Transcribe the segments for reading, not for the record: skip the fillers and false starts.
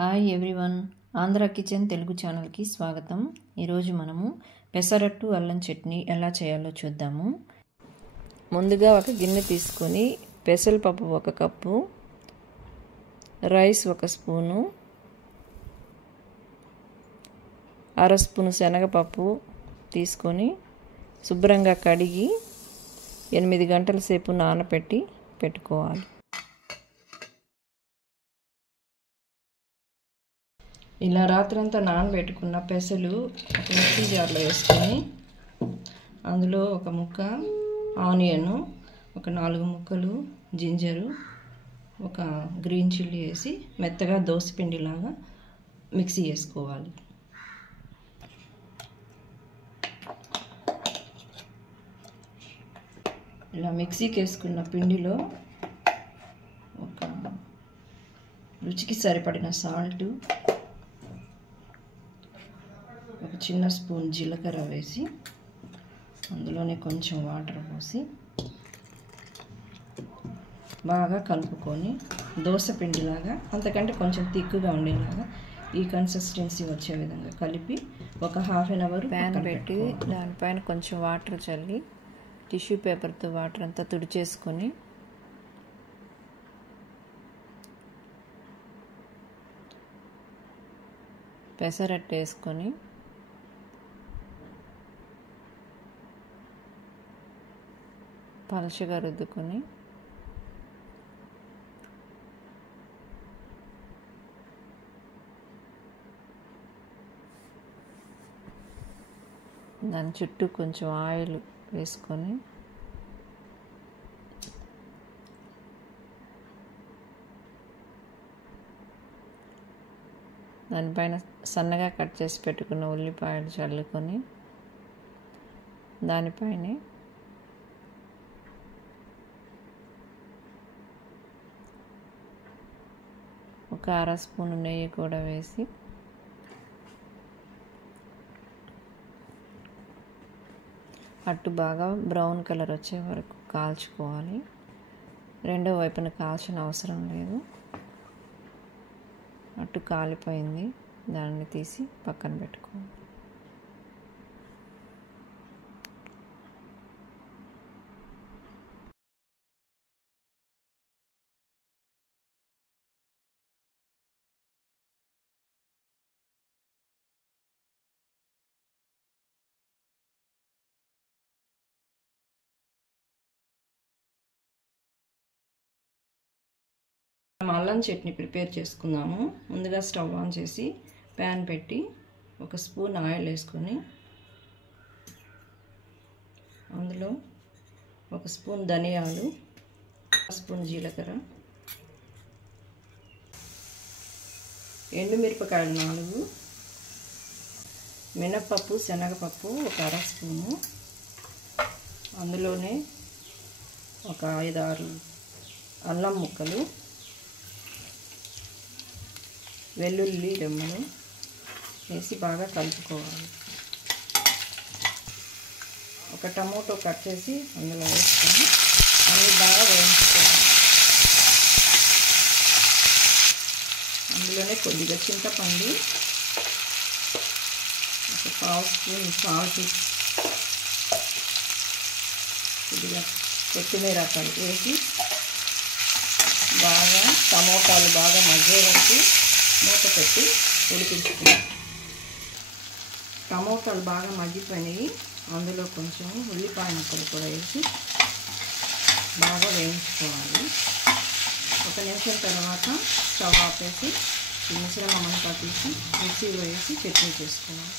Hi everyone, Andhra kitchen Telugu ఛానల్కి స్వాగతం. ఈరోజు మనము పెసరట్టు అల్లం చట్నీ ఎలా చేయాలో చూద్దాము. ముందుగా ఒక గిన్నె తీసుకొని పెసరపప్పు 1 కప్పు, రైస్ 1 స్పూను, 1/2 స్పూను శనగపప్పు తీసుకొని శుభ్రంగా కడిగి 8 గంటల సేపు నానబెట్టి పెట్టుకోవాలి. ఇలా రాత్రంతా నానబెట్టుకున్న పెసలు ఒక మిక్సీ జార్లో వేసుకొని అందులో 1 ముక్క ఆనియను, ఒక 4 ముక్కలు జింజరు, ఒక గ్రీన్ చిల్లీ వేసి మెత్తగా దోసపిండిలాగా మిక్సీ వేసుకోవాలి. ఇలా మిక్సీకి వేసుకున్న పిండిలో ఒక రుచికి సరిపడిన సాల్ట్, ఒక చిన్న స్పూన్ జీలకర్ర వేసి అందులోనే కొంచెం వాటర్ పోసి బాగా కలుపుకొని దోసపిండిలాగా, అంతకంటే కొంచెం థిక్గా ఉండేలాగా ఈ కన్సిస్టెన్సీ వచ్చే విధంగా కలిపి ఒక ½ అన్ అవర్ ప్యాన్ పెట్టి దానిపైన కొంచెం వాటర్ చల్లి టిష్యూ పేపర్తో వాటర్ అంతా తుడిచేసుకొని పెసరట్టు వేసుకొని పలచగా రుద్దుకొని దాని చుట్టూ కొంచెం ఆయిల్ వేసుకొని దానిపైన సన్నగా కట్ చేసి పెట్టుకున్న ఉల్లిపాయలు చల్లుకొని దానిపైనే ఒక 1/2 స్పూను నెయ్యి కూడా వేసి అట్టు బాగా బ్రౌన్ కలర్ వచ్చే వరకు కాల్చుకోవాలి. రెండో వైపున కాల్చిన అవసరం లేదు. అట్టు కాలిపోయింది, దాన్ని తీసి పక్కన పెట్టుకోవాలి. అల్లం చట్నీ ప్రిపేర్ చేసుకుందాము. ముందుగా స్టవ్ ఆన్ చేసి ప్యాన్ పెట్టి 1 స్పూన్ ఆయిల్ వేసుకొని అందులో 1 స్పూన్ ధనియాలు, 1 స్పూన్ జీలకర్ర, ఎండుమిరపకాయలు 4, మినప్పప్పు శనగపప్పు ఒక 1/2 స్పూను, అందులోనే ఒక 5-6 అల్లం ముక్కలు, వెల్లుల్లి రెమ్మలు వేసి బాగా కలుపుకోవాలి. ఒక టమోటో కట్ చేసి అందులో వేసుకొని అన్నీ బాగా వేయించుకోవాలి. అందులోనే కొద్దిగా చింతపండు, ఒక 1/2 స్పూన్ సాల్ట్, కొద్దిగా కొత్తిమీర వేసి బాగా టమోటాలు బాగా మగ్గే వరకు మూత పెట్టి ఉడికించుకుంటాం. టమోటాలు బాగా మగ్గిపోయినాయి. అందులో కొంచెం ఉల్లిపాయ ముక్కలు కూడా వేసి బాగా వేయించుకోవాలి. 1 నిమిషం తర్వాత స్టవ్ ఆపేసి ఈ మిశ్రమం అంతా తీసి మిక్సీలో వేసి చట్నీ చేసుకోవాలి.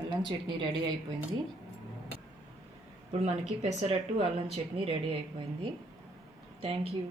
అల్లం చట్నీ రెడీ అయిపోయింది. ఇప్పుడు మనకి పెసరట్టు అల్లం చట్నీ రెడీ అయిపోయింది. Thank you.